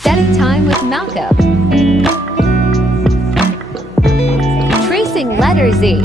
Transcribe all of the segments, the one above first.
Study time with Malcolm. Tracing letter Z.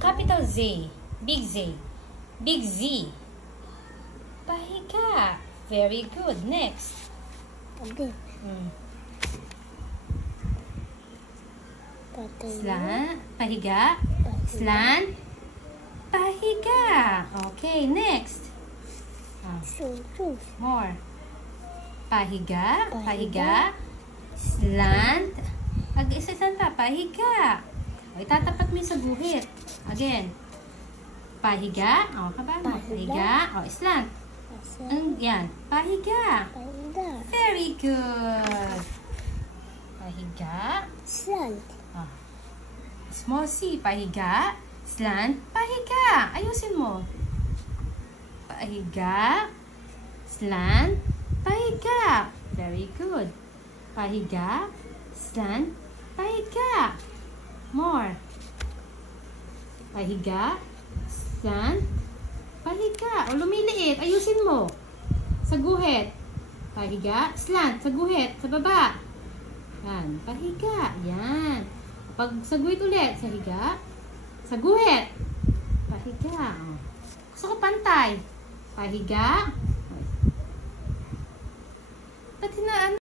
Capital Z. Big Z. Big Z. Pahiga. Very good. Next. Slant. Pahiga. Slant. Pahiga. Okay, next. More. Pahiga. Pahiga. Slant. Pag-isa-isang pa. Pahiga. O, itatapat mo yung sa guhit. Again. Pahiga. O, kabama. Pahiga. O, slant. Yan. Pahiga. Very good. Pahiga. Slant. O. Small C. Pahiga. Slant. Pahiga. Ayusin mo. Pahiga. Slant. Pahiga. Very good. Pahiga. Slant. Pahiga. More. Pahiga. Slant. Pahiga. O, lumiliit. Ayusin mo. Sa guhit. Pahiga. Slant. Sa guhit. Sa baba. Yan. Pahiga. Yan. Pag sa guhit ulit. Sa higa. Sa guhit. Pahiga. O. Gusto ko pantay. Pahiga. Pati na ano.